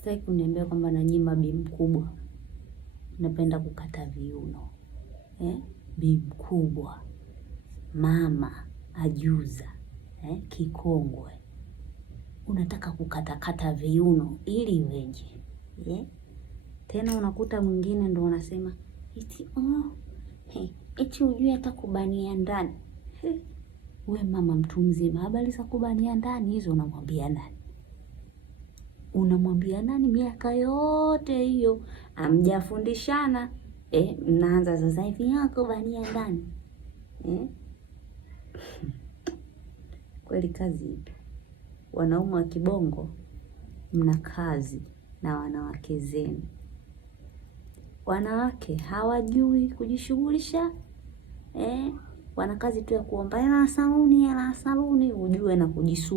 Sitaki kuniambia kwamba na nyinyi bi mkubwa napenda kukata viuno. Bi mkubwa, mama, ajuza, kikongwe. Unataka kukatakata viuno ili iweje? Tena unakuta mwingine ndo unasema eti ujue hata kubania ndani. We mama mtu mzima, habari za kubania ndani hizo unamwambia nani? Unamwambia nani? Miaka yote hiyo hamjafundishana. Mnaanza sasa hivi kubania ndani. Kweli kazi ipi? Wanaume wa kibongo mna kazi na wanawake zenu. Wanawake hawajui kujishughulisha. Wana kazi tu ya kuomba hela saluni, ujue na kujisuka.